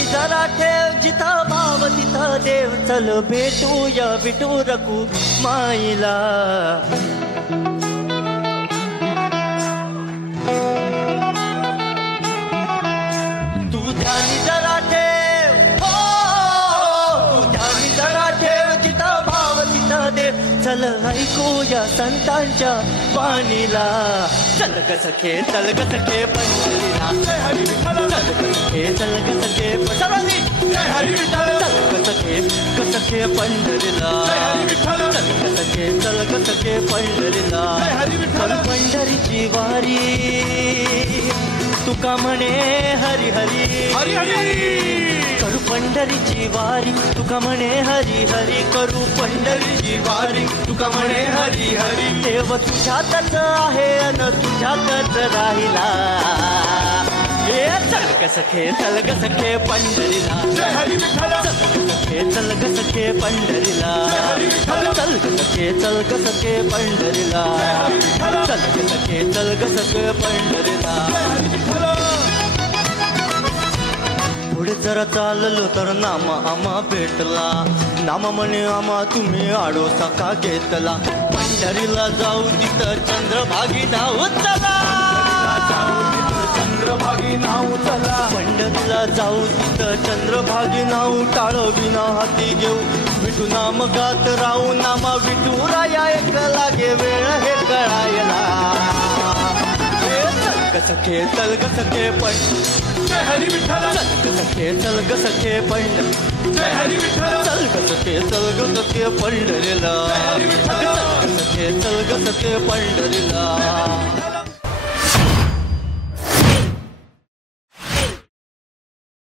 ध्यानी जरा ठेव जिथं भाव तिथं देव चल भेटूया विठू रकू माईला तू ध्यानी जरा ठेव तू ध्यानी जरा ठेव जिथं भाव तिथं देव चल ऐकूया संतांच्या वाणीला चल ग सखे पंढरीला चल ग सखे चल ग सखे पंढरीला चल ग सखे पंढरीला चल पंढरीची वारी तुका म्हणे हरी हरी हरी हरी करू पंढरीची वारी तुका म्हणे हरी हरी करू पंढरीची वारी तुका म्हणे हरी हरी देव तुझ्यातच आहे अन तुझ्यातच राहिला हे चल ग सखे पंढरीला जय हरी विठ्ठल चल ग सखे पंढरीला चल ग सखे पंढरीला चल ग सखे पंढरीला पुढे जरा चाललो तर नाम आम्हा भेटला नाम म्हणे आम्हा तुम्ही आडोसा का घेतला पंढरीला जाऊ तिथं चंद्रभागी धाव चला चंद्रभागी नाव चला पंढरीला जाऊ तिथं चंद्रभागी नाव टाळ विना हाती घेऊ विठू नाम गात राहू नामा विठू राया एक लागे वेळ हे कळायला चल ग सखे पण जय हरी विठ्ठल चल ग सखे पंढर जय हरी विठ्ठल चल ग सखे पंढरीला चल ग सखे पंढरीला